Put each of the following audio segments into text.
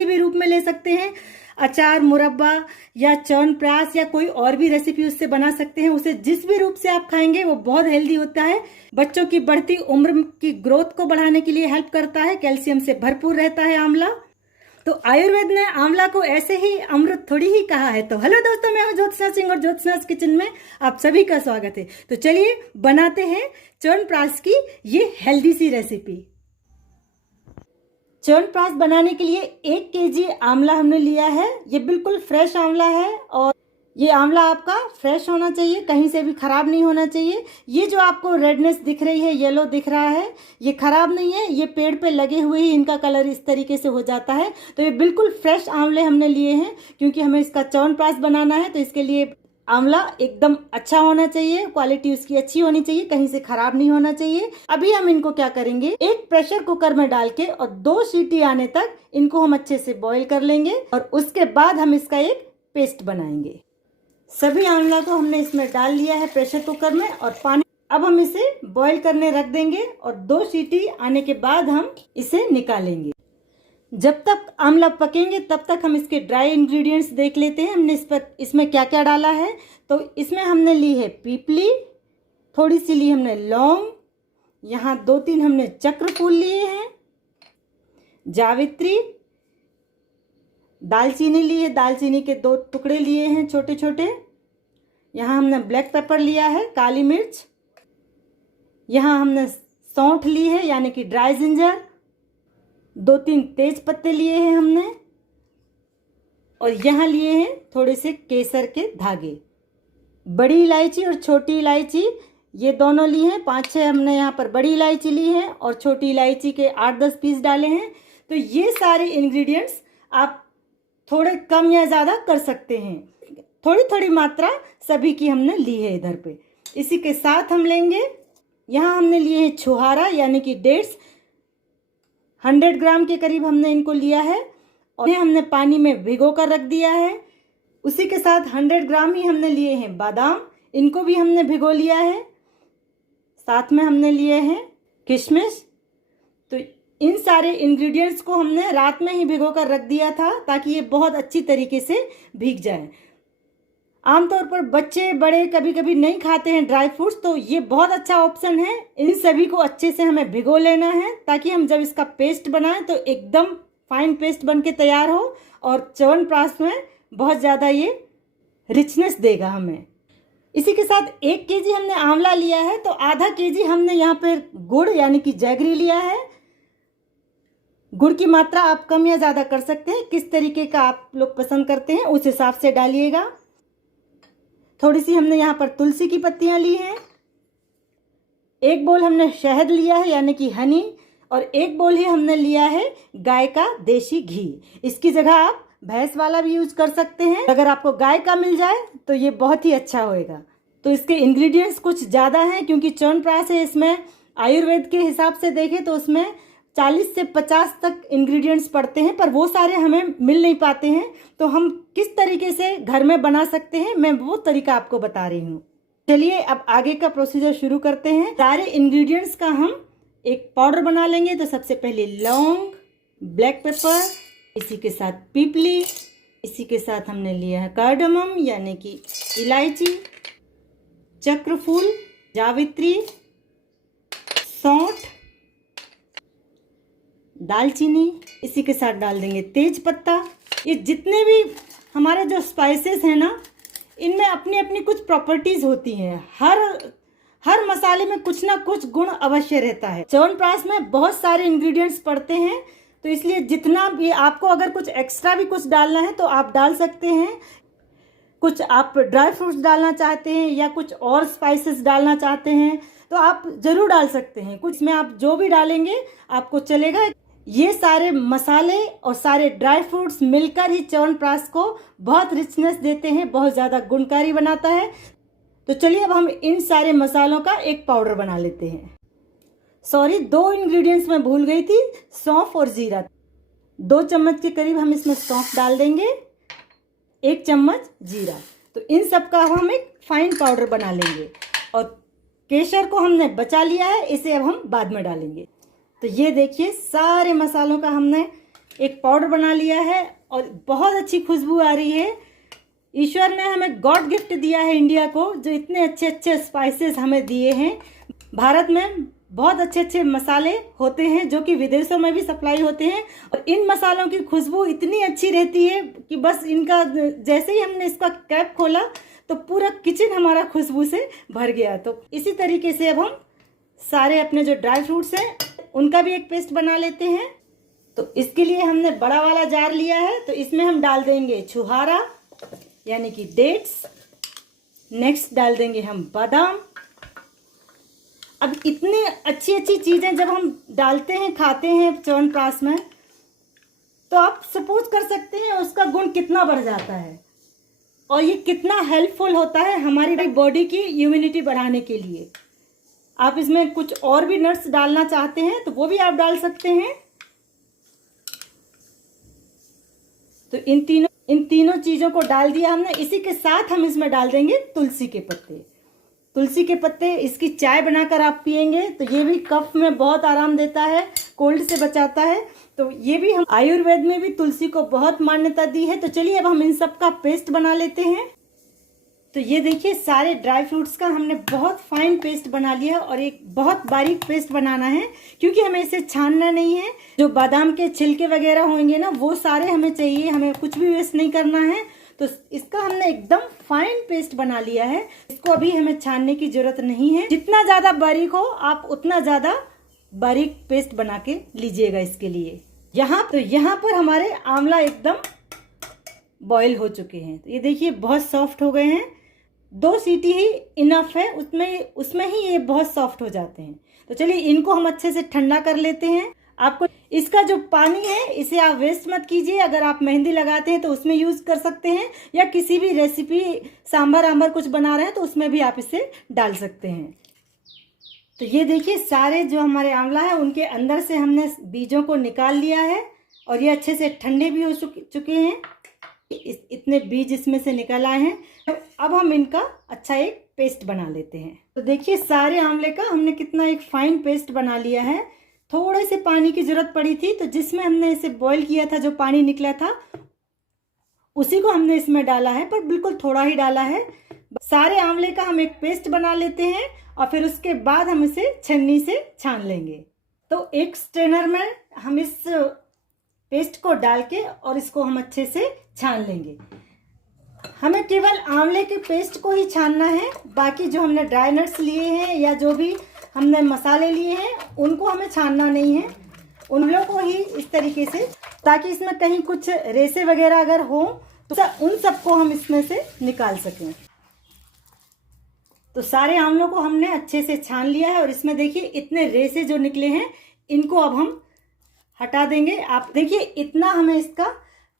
भी रूप में ले सकते हैं। अचार, मुरब्बा या च्यवनप्राश या कोई और भी रेसिपी उससे बना सकते हैं। उसे जिस भी रूप से आप खाएंगे वो बहुत हेल्दी होता है। बच्चों की बढ़ती उम्र की ग्रोथ को बढ़ाने के लिए हेल्प करता है। कैल्शियम से भरपूर रहता है आंवला। तो आयुर्वेद ने आंवला को ऐसे ही अमृत थोड़ी ही कहा है। तो हेलो दोस्तों, मैं हूं ज्योत्सना सिंह और ज्योत्सना's किचन में आप सभी का स्वागत है। तो चलिए बनाते हैं च्यवनप्राश की ये हेल्दी सी रेसिपी। च्यवनप्राश बनाने के लिए 1 केजी आंवला हमने लिया है। ये बिल्कुल फ्रेश आंवला है और ये आंवला आपका फ्रेश होना चाहिए, कहीं से भी खराब नहीं होना चाहिए। ये जो आपको रेडनेस दिख रही है, येलो दिख रहा है, ये खराब नहीं है। ये पेड़ पे लगे हुए ही इनका कलर इस तरीके से हो जाता है। तो ये बिल्कुल फ्रेश आंवले हमने लिए हैं क्योंकि हमें इसका च्यवनप्राश बनाना है। तो इसके लिए आंवला एकदम अच्छा होना चाहिए, क्वालिटी उसकी अच्छी होनी चाहिए, कहीं से खराब नहीं होना चाहिए। अभी हम इनको क्या करेंगे, एक प्रेशर कुकर में डाल के और 2 सीटी आने तक इनको हम अच्छे से बॉईल कर लेंगे और उसके बाद हम इसका एक पेस्ट बनाएंगे। सभी आंवला को हमने इसमें डाल लिया है प्रेशर कुकर में और पानी, अब हम इसे बॉईल करने रख देंगे और 2 सीटी आने के बाद हम इसे निकालेंगे। जब तक आंवला पकेंगे तब तक हम इसके ड्राई इंग्रेडिएंट्स देख लेते हैं हमने इसमें क्या क्या डाला है। तो इसमें हमने ली है पीपली, थोड़ी सी ली हमने लौंग, यहाँ 2-3 हमने चक्र फूल लिए हैं, जावित्री, दालचीनी ली है, दालचीनी के 2 टुकड़े लिए हैं छोटे छोटे, यहाँ हमने ब्लैक पेपर लिया है, काली मिर्च, यहाँ हमने सौंठ ली है यानी कि ड्राई जिंजर, 2-3 तेज पत्ते लिए हैं हमने और यहाँ लिए हैं थोड़े से केसर के धागे। बड़ी इलायची और छोटी इलायची ये दोनों ली हैं, 5-6 हमने यहाँ पर बड़ी इलायची ली है और छोटी इलायची के 8-10 पीस डाले हैं। तो ये सारे इंग्रेडिएंट्स आप थोड़े कम या ज़्यादा कर सकते हैं, थोड़ी थोड़ी मात्रा सभी की हमने ली है इधर पे। इसी के साथ हम लेंगे, यहाँ हमने लिए हैं छुहारा यानी कि डेट्स, 100 ग्राम के करीब हमने इनको लिया है और हमने पानी में भिगो कर रख दिया है। उसी के साथ 100 ग्राम ही हमने लिए हैं बादाम, इनको भी हमने भिगो लिया है। साथ में हमने लिए हैं किशमिश। तो इन सारे इंग्रेडिएंट्स को हमने रात में ही भिगो कर रख दिया था ताकि ये बहुत अच्छी तरीके से भीग जाए। आमतौर पर बच्चे बड़े कभी कभी नहीं खाते हैं ड्राई फ्रूट्स, तो ये बहुत अच्छा ऑप्शन है। इन सभी को अच्छे से हमें भिगो लेना है ताकि हम जब इसका पेस्ट बनाएं तो एकदम फाइन पेस्ट बन के तैयार हो और च्यवनप्राश में बहुत ज़्यादा ये रिचनेस देगा हमें। इसी के साथ 1 केजी हमने आंवला लिया है तो आधा केजी हमने यहाँ पर गुड़ यानी कि जैगरी लिया है। गुड़ की मात्रा आप कम या ज़्यादा कर सकते हैं, किस तरीके का आप लोग पसंद करते हैं उस हिसाब से डालिएगा। थोड़ी सी हमने यहाँ पर तुलसी की पत्तियाँ ली हैं, 1 बोल हमने शहद लिया है यानी कि हनी और 1 बोल ही हमने लिया है गाय का देसी घी। इसकी जगह आप भैंस वाला भी यूज कर सकते हैं। अगर आपको गाय का मिल जाए तो ये बहुत ही अच्छा होएगा। तो इसके इंग्रेडिएंट्स कुछ ज़्यादा हैं क्योंकि च्यवनप्राश है, इसमें आयुर्वेद के हिसाब से देखें तो उसमें 40 से 50 तक इंग्रेडिएंट्स पड़ते हैं, पर वो सारे हमें मिल नहीं पाते हैं। तो हम किस तरीके से घर में बना सकते हैं मैं वो तरीका आपको बता रही हूँ। चलिए अब आगे का प्रोसीजर शुरू करते हैं। सारे इंग्रेडिएंट्स का हम एक पाउडर बना लेंगे। तो सबसे पहले लौंग, ब्लैक पेपर, इसी के साथ पीपली, इसी के साथ हमने लिया है कार्डमम यानी कि इलायची, चक्रफूल, जावित्री, सौंठ, दालचीनी, इसी के साथ डाल देंगे तेज पत्ता। ये जितने भी हमारे जो स्पाइसेस हैं ना, इनमें अपनी अपनी कुछ प्रॉपर्टीज होती हैं। हर मसाले में कुछ ना कुछ गुण अवश्य रहता है। च्यवनप्राश में बहुत सारे इंग्रेडिएंट्स पड़ते हैं तो इसलिए जितना भी आपको अगर कुछ एक्स्ट्रा भी कुछ डालना है तो आप डाल सकते हैं। कुछ आप ड्राई फ्रूट्स डालना चाहते हैं या कुछ और स्पाइसेस डालना चाहते हैं तो आप जरूर डाल सकते हैं। कुछ में आप जो भी डालेंगे आपको चलेगा। ये सारे मसाले और सारे ड्राई फ्रूट्स मिलकर ही च्यवनप्राश को बहुत रिचनेस देते हैं, बहुत ज़्यादा गुणकारी बनाता है। तो चलिए अब हम इन सारे मसालों का एक पाउडर बना लेते हैं। सॉरी, 2 इंग्रेडिएंट्स मैं भूल गई थी, सौंफ और जीरा। 2 चम्मच के करीब हम इसमें सौंफ डाल देंगे, 1 चम्मच जीरा। तो इन सब का हम एक फाइन पाउडर बना लेंगे और केसर को हमने बचा लिया है, इसे अब हम बाद में डालेंगे। तो ये देखिए सारे मसालों का हमने एक पाउडर बना लिया है और बहुत अच्छी खुशबू आ रही है। ईश्वर ने हमें गॉड गिफ्ट दिया है इंडिया को, जो इतने अच्छे अच्छे स्पाइसेस हमें दिए हैं। भारत में बहुत अच्छे अच्छे मसाले होते हैं जो कि विदेशों में भी सप्लाई होते हैं, और इन मसालों की खुशबू इतनी अच्छी रहती है कि बस इनका जैसे ही हमने इसका कैप खोला तो पूरा किचन हमारा खुशबू से भर गया। तो इसी तरीके से अब हम सारे अपने जो ड्राई फ्रूट्स हैं उनका भी एक पेस्ट बना लेते हैं। तो इसके लिए हमने बड़ा वाला जार लिया है, तो इसमें हम डाल देंगे छुहारा यानी कि डेट्स। नेक्स्ट डाल देंगे हम बादाम। अब इतनी अच्छी अच्छी चीज़ें जब हम डालते हैं, खाते हैं च्यवनप्राश में, तो आप सपोज कर सकते हैं उसका गुण कितना बढ़ जाता है और ये कितना हेल्पफुल होता है हमारी बॉडी की इम्यूनिटी बढ़ाने के लिए। आप इसमें कुछ और भी नट्स डालना चाहते हैं तो वो भी आप डाल सकते हैं। तो इन तीनों चीज़ों को डाल दिया हमने। इसी के साथ हम इसमें डाल देंगे तुलसी के पत्ते। तुलसी के पत्ते, इसकी चाय बनाकर आप पियेंगे तो ये भी कफ में बहुत आराम देता है, कोल्ड से बचाता है। तो ये भी हम आयुर्वेद में भी तुलसी को बहुत मान्यता दी है। तो चलिए अब हम इन सब का पेस्ट बना लेते हैं। तो ये देखिए सारे ड्राई फ्रूट्स का हमने बहुत फाइन पेस्ट बना लिया, और एक बहुत बारीक पेस्ट बनाना है क्योंकि हमें इसे छानना नहीं है। जो बादाम के छिलके वगैरह होंगे ना वो सारे हमें चाहिए, हमें कुछ भी वेस्ट नहीं करना है। तो इसका हमने एकदम फाइन पेस्ट बना लिया है। इसको अभी हमें छानने की जरूरत नहीं है। जितना ज्यादा बारीक हो आप उतना ज्यादा बारीक पेस्ट बना के लीजिएगा इसके लिए। यहाँ पर हमारे आंवला एकदम बॉईल हो चुके हैं। तो ये देखिए बहुत सॉफ्ट हो गए हैं। 2 सीटी ही इनफ है, उसमें ही ये बहुत सॉफ्ट हो जाते हैं। तो चलिए इनको हम अच्छे से ठंडा कर लेते हैं। आपको इसका जो पानी है इसे आप वेस्ट मत कीजिए। अगर आप मेहंदी लगाते हैं तो उसमें यूज कर सकते हैं, या किसी भी रेसिपी सांभर कुछ बना रहे हैं तो उसमें भी आप इसे डाल सकते हैं। तो ये देखिए सारे जो हमारे आंवला है उनके अंदर से हमने बीजों को निकाल लिया है, और ये अच्छे से ठंडे भी हो चुके हैं। इतने बीज इसमें से निकल आए हैं। तो अब हम इनका अच्छा एक पेस्ट बना लेते हैं। तो देखिए सारे आंवले का हमने कितना एक फाइन पेस्ट बना लिया है। थोड़े से पानी की जरूरत पड़ी थी, तो जिसमें हमने इसे बॉईल किया था, जो पानी निकला था उसी को हमने इसमें डाला है, पर बिल्कुल थोड़ा ही डाला है। सारे आंवले का हम एक पेस्ट बना लेते हैं और फिर उसके बाद हम इसे छन्नी से छान लेंगे। तो एक स्ट्रेनर में हम इस पेस्ट को डाल के और इसको हम अच्छे से छान लेंगे। हमें केवल आंवले के पेस्ट को ही छानना है, बाकी जो हमने ड्राई नट्स लिए हैं या जो भी हमने मसाले लिए हैं उनको हमें छानना नहीं है। उन लोगों को ही इस तरीके से, ताकि इसमें कहीं कुछ रेसे वगैरह अगर हो तो उन सबको हम इसमें से निकाल सकें। तो सारे आंवलों को हमने अच्छे से छान लिया है, और इसमें देखिए इतने रेसे जो निकले हैं इनको अब हम हटा देंगे। आप देखिए इतना हमें इसका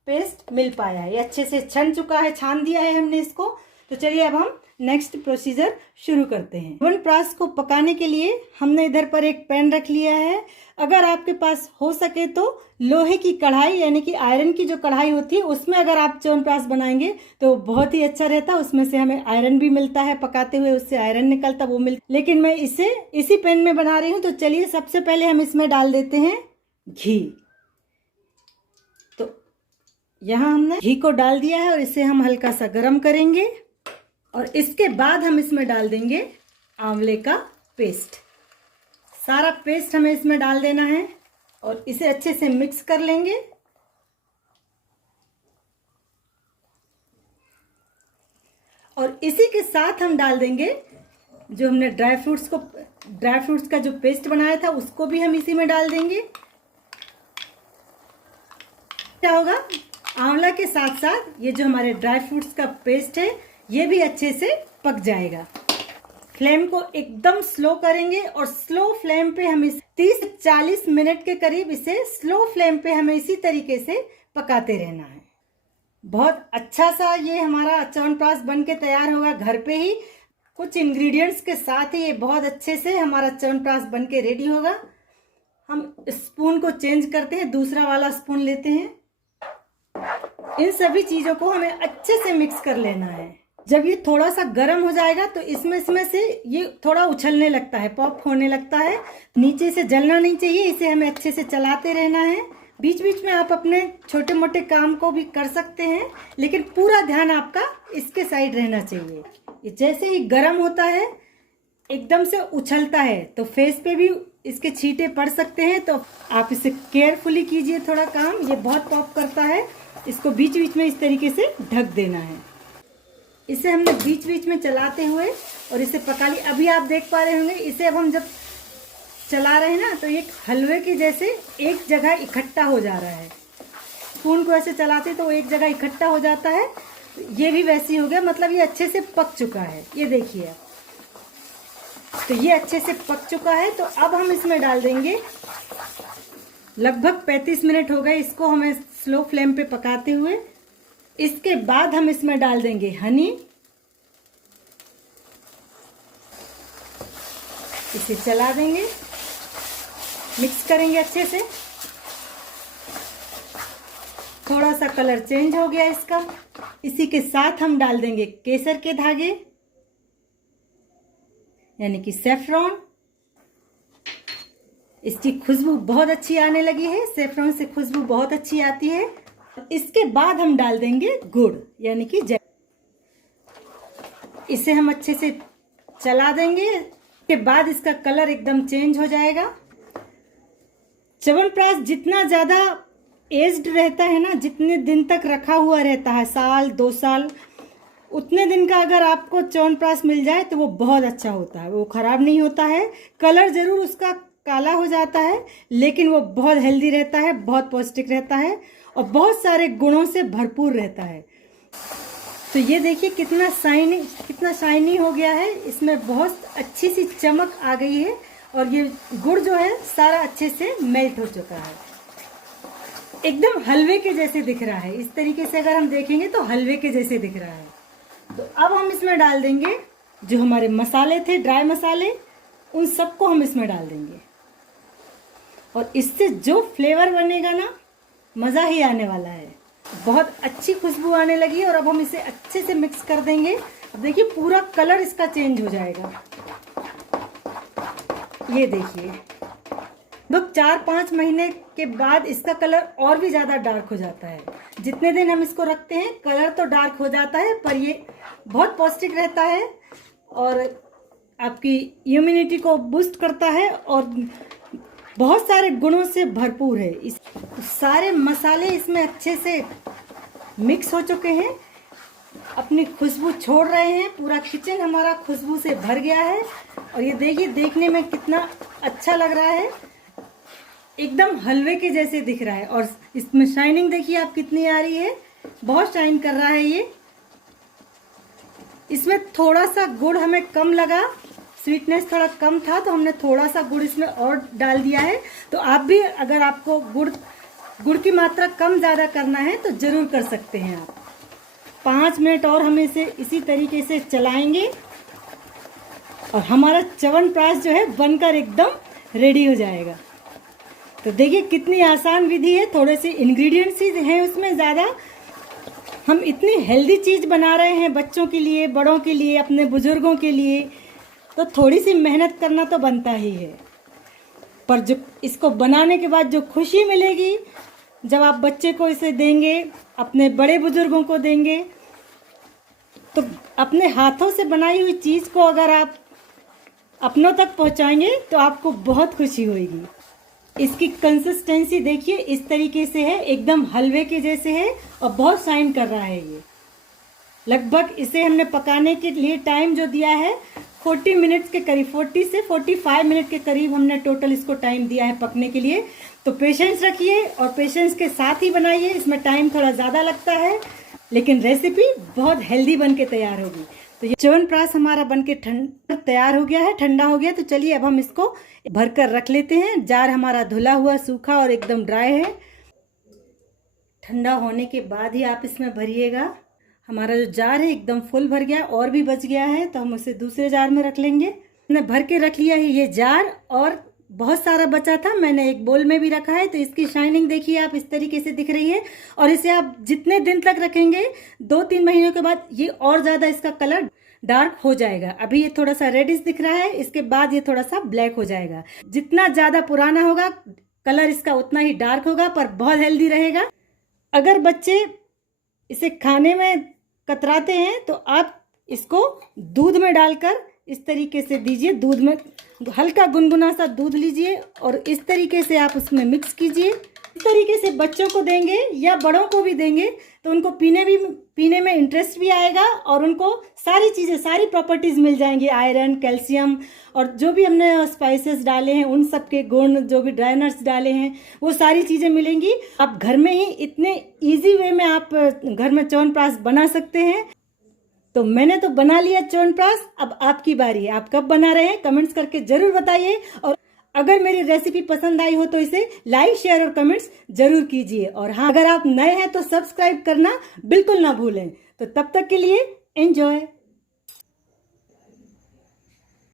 पेस्ट मिल पाया है, ये अच्छे से छन चुका है, छान दिया है हमने इसको। तो चलिए अब हम नेक्स्ट प्रोसीजर शुरू करते हैं। च्यवनप्राश को पकाने के लिए हमने इधर पर एक पैन रख लिया है। अगर आपके पास हो सके तो लोहे की कढ़ाई यानी कि आयरन की जो कढ़ाई होती है उसमें अगर आप च्यवनप्राश बनाएंगे तो बहुत ही अच्छा रहता है। उसमें से हमें आयरन भी मिलता है, पकाते हुए उससे आयरन निकलता वो लेकिन मैं इसे इसी पैन में बना रही हूँ। तो चलिए सबसे पहले हम इसमें डाल देते हैं घी। तो यहाँ हमने घी को डाल दिया है और इसे हम हल्का सा गर्म करेंगे, और इसके बाद हम इसमें डाल देंगे आंवले का पेस्ट। सारा पेस्ट हमें इसमें डाल देना है और इसे अच्छे से मिक्स कर लेंगे। और इसी के साथ हम डाल देंगे जो हमने ड्राई फ्रूट्स का जो पेस्ट बनाया था उसको भी हम इसी में डाल देंगे। क्या होगा, आंवला के साथ साथ ये जो हमारे ड्राई फ्रूट्स का पेस्ट है ये भी अच्छे से पक जाएगा। फ्लेम को एकदम स्लो करेंगे और स्लो फ्लेम पे हम इस 30-40 मिनट के करीब इसे स्लो फ्लेम पे हमें इसी तरीके से पकाते रहना है। बहुत अच्छा सा ये हमारा च्यवनप्राश बन के तैयार होगा घर पे ही। कुछ इंग्रेडिएंट्स के साथ ही ये बहुत अच्छे से हमारा च्यवनप्राश बन के रेडी होगा। हम स्पून को चेंज करते हैं, दूसरा वाला स्पून लेते हैं। इन सभी चीजों को हमें अच्छे से मिक्स कर लेना है। जब ये थोड़ा सा गर्म हो जाएगा तो इसमें से ये थोड़ा उछलने लगता है, पॉप होने लगता है। नीचे से जलना नहीं चाहिए, इसे हमें अच्छे से चलाते रहना है। बीच बीच में आप अपने छोटे मोटे काम को भी कर सकते हैं, लेकिन पूरा ध्यान आपका इसके साइड रहना चाहिए। ये जैसे ही गर्म होता है एकदम से उछलता है तो फेस पे भी इसके छींटे पड़ सकते हैं, तो आप इसे केयरफुली कीजिए थोड़ा काम। ये बहुत पॉप करता है, इसको बीच बीच में इस तरीके से ढक देना है। इसे हमने बीच बीच में चलाते हुए और इसे पका लिया। अभी आप देख पा रहे होंगे इसे अब हम जब चला रहे हैं ना तो एक हलवे के जैसे एक जगह इकट्ठा हो जा रहा है। स्पून को ऐसे चलाते तो एक जगह इकट्ठा हो जाता है। ये भी वैसे ही हो गया, मतलब ये अच्छे से पक चुका है। ये देखिए, तो ये अच्छे से पक चुका है। तो अब हम इसमें डाल देंगे, लगभग 35 मिनट हो गए इसको हमें स्लो फ्लेम पे पकाते हुए। इसके बाद हम इसमें डाल देंगे हनी। इसे चला देंगे, मिक्स करेंगे अच्छे से। थोड़ा सा कलर चेंज हो गया इसका। इसी के साथ हम डाल देंगे केसर के धागे, यानी कि सेफ्रॉन। इसकी खुशबू बहुत अच्छी आने लगी है, सेफ्रॉन से खुशबू बहुत अच्छी आती है। इसके बाद हम डाल देंगे गुड़, यानी कि इसे हम अच्छे से चला देंगे। इसके बाद इसका कलर एकदम चेंज हो जाएगा। च्यवनप्राश जितना ज़्यादा एज्ड रहता है ना, जितने दिन तक रखा हुआ रहता है, साल 2 साल, उतने दिन का अगर आपको च्यवनप्राश मिल जाए तो वो बहुत अच्छा होता है। वो खराब नहीं होता है, कलर जरूर उसका काला हो जाता है, लेकिन वो बहुत हेल्दी रहता है, बहुत पौष्टिक रहता है और बहुत सारे गुणों से भरपूर रहता है। तो ये देखिए कितना शाइनी हो गया है, इसमें बहुत अच्छी सी चमक आ गई है और ये गुड़ जो है सारा अच्छे से मेल्ट हो चुका है, एकदम हलवे के जैसे दिख रहा है। इस तरीके से अगर हम देखेंगे तो हलवे के जैसे दिख रहा है। तो अब हम इसमें डाल देंगे जो हमारे मसाले थे, ड्राई मसाले, उन सबको हम इसमें डाल देंगे और इससे जो फ्लेवर बनेगा ना, मज़ा ही आने वाला है। बहुत अच्छी खुशबू आने लगी है और अब हम इसे अच्छे से मिक्स कर देंगे। अब देखिए पूरा कलर इसका चेंज हो जाएगा। ये देखिए, लगभग 4-5 महीने के बाद इसका कलर और भी ज़्यादा डार्क हो जाता है। जितने दिन हम इसको रखते हैं कलर तो डार्क हो जाता है, पर ये बहुत पौष्टिक रहता है और आपकी इम्यूनिटी को बूस्ट करता है और बहुत सारे गुणों से भरपूर है। इस सारे मसाले इसमें अच्छे से मिक्स हो चुके हैं, अपनी खुशबू छोड़ रहे हैं। पूरा किचन हमारा खुशबू से भर गया है और ये देखिए देखने में कितना अच्छा लग रहा है, एकदम हलवे के जैसे दिख रहा है। और इसमें शाइनिंग देखिए आप कितनी आ रही है, बहुत शाइन कर रहा है ये। इसमें थोड़ा सा गुड़ हमें कम लगा, स्वीटनेस थोड़ा कम था, तो हमने थोड़ा सा गुड़ इसमें और डाल दिया है। तो आप भी अगर आपको गुड़ की मात्रा कम ज़्यादा करना है तो ज़रूर कर सकते हैं आप। 5 मिनट और हम इसे इसी तरीके से चलाएंगे और हमारा च्यवनप्राश जो है बनकर एकदम रेडी हो जाएगा। तो देखिए कितनी आसान विधि है, थोड़े से इंग्रेडिएंट्स ही हैं उसमें ज़्यादा। हम इतनी हेल्दी चीज़ बना रहे हैं बच्चों के लिए, बड़ों के लिए, अपने बुजुर्गों के लिए, तो थोड़ी सी मेहनत करना तो बनता ही है। पर जो इसको बनाने के बाद जो खुशी मिलेगी, जब आप बच्चे को इसे देंगे, अपने बड़े बुजुर्गों को देंगे, तो अपने हाथों से बनाई हुई चीज़ को अगर आप अपनों तक पहुंचाएंगे तो आपको बहुत खुशी होगी। इसकी कंसिस्टेंसी देखिए इस तरीके से है, एकदम हलवे के जैसे है और बहुत शाइन कर रहा है ये। लगभग इसे हमने पकाने के लिए टाइम जो दिया है 40 मिनट्स के करीब, 40 से 45 मिनट के करीब हमने टोटल इसको टाइम दिया है पकने के लिए। तो पेशेंस रखिए और पेशेंस के साथ ही बनाइए। इसमें टाइम थोड़ा ज़्यादा लगता है, लेकिन रेसिपी बहुत हेल्दी बन के तैयार होगी। तो ये च्यवनप्राश हमारा बन के तैयार हो गया है, ठंडा हो गया। तो चलिए अब हम इसको भरकर रख लेते हैं। जार हमारा धुला हुआ, सूखा और एकदम ड्राई है। ठंडा होने के बाद ही आप इसमें भरिएगा। हमारा जो जार है एकदम फुल भर गया, और भी बच गया है तो हम उसे दूसरे जार में रख लेंगे। मैंने भर के रख लिया है ये जार, और बहुत सारा बचा था, मैंने एक बोल में भी रखा है। तो इसकी शाइनिंग देखिए आप इस तरीके से दिख रही है। और इसे आप जितने दिन तक रखेंगे, 2-3 महीनों के बाद ये और ज़्यादा इसका कलर डार्क हो जाएगा। अभी ये थोड़ा सा रेडिश दिख रहा है, इसके बाद ये थोड़ा सा ब्लैक हो जाएगा। जितना ज़्यादा पुराना होगा कलर इसका उतना ही डार्क होगा पर बहुत हेल्दी रहेगा। अगर बच्चे इसे खाने में कतराते हैं तो आप इसको दूध में डालकर इस तरीके से दीजिए। दूध में हल्का गुनगुना सा दूध लीजिए और इस तरीके से आप उसमें मिक्स कीजिए। इस तरीके से बच्चों को देंगे या बड़ों को भी देंगे तो उनको पीने में इंटरेस्ट भी आएगा और उनको सारी चीज़ें, सारी प्रॉपर्टीज़ मिल जाएंगी, आयरन, कैल्शियम और जो भी हमने स्पाइसेस डाले हैं उन सब के गुण, जो भी ड्राई नट्स डाले हैं वो सारी चीज़ें मिलेंगी। आप घर में ही इतने ईजी वे में आप घर में च्यवनप्राश बना सकते हैं। तो मैंने तो बना लिया च्यवनप्राश, अब आपकी बारी है। आप कब बना रहे हैं कमेंट्स करके ज़रूर बताइए। और अगर मेरी रेसिपी पसंद आई हो तो इसे लाइक, शेयर और कमेंट्स जरूर कीजिए। और हाँ, अगर आप नए हैं तो सब्सक्राइब करना बिल्कुल ना भूलें। तो तब तक के लिए एंजॉय।